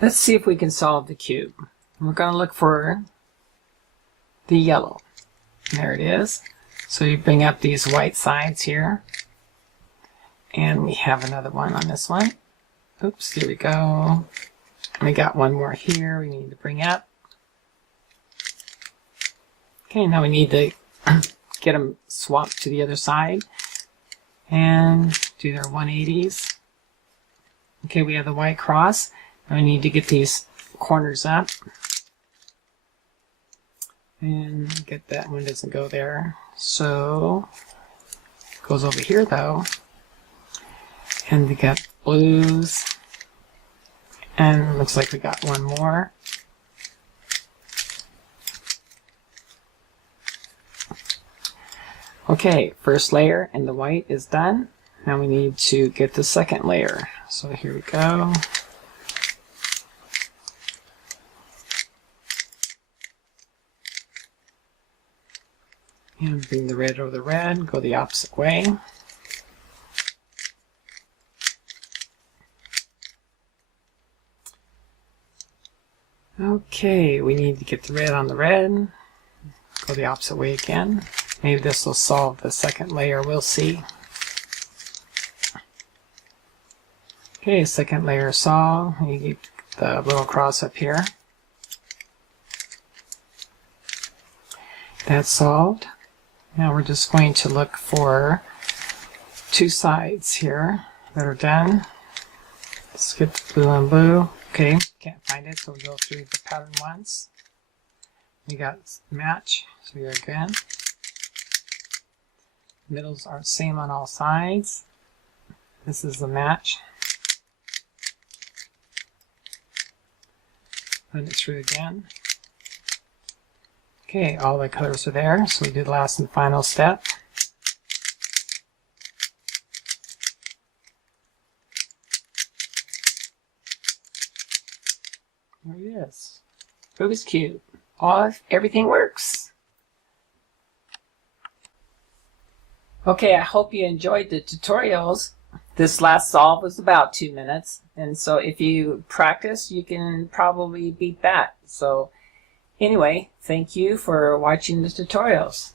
Let's see if we can solve the cube. We're going to look for the yellow. There it is. So you bring up these white sides here. And we have another one on this one. Oops, here we go. We got one more here we need to bring up. Okay, now we need to get them swapped to the other side and do their 180s. Okay, we have the white cross. Now we need to get these corners up. And get that one doesn't go there. So, it goes over here though. And we got blues. And looks like we got one more. Okay, first layer and the white is done. Now we need to get the second layer. So here we go. And bring the red over the red, go the opposite way. Okay, we need to get the red on the red, go the opposite way again. Maybe this will solve the second layer, we'll see. Okay, second layer solved. You get the little cross up here. That's solved. Now we're just going to look for two sides here that are done. Skip the blue and blue. Okay, can't find it, so we go through the pattern once. We got match, so we're again. Middles are the same on all sides. This is the match. Run it through again. Okay, all the colors are there, so we do the last and final step. There it is. Rubik's Cube. Everything works. Okay, I hope you enjoyed the tutorials. This last solve was about 2 minutes, and so if you practice, you can probably beat that. So anyway, thank you for watching the tutorials.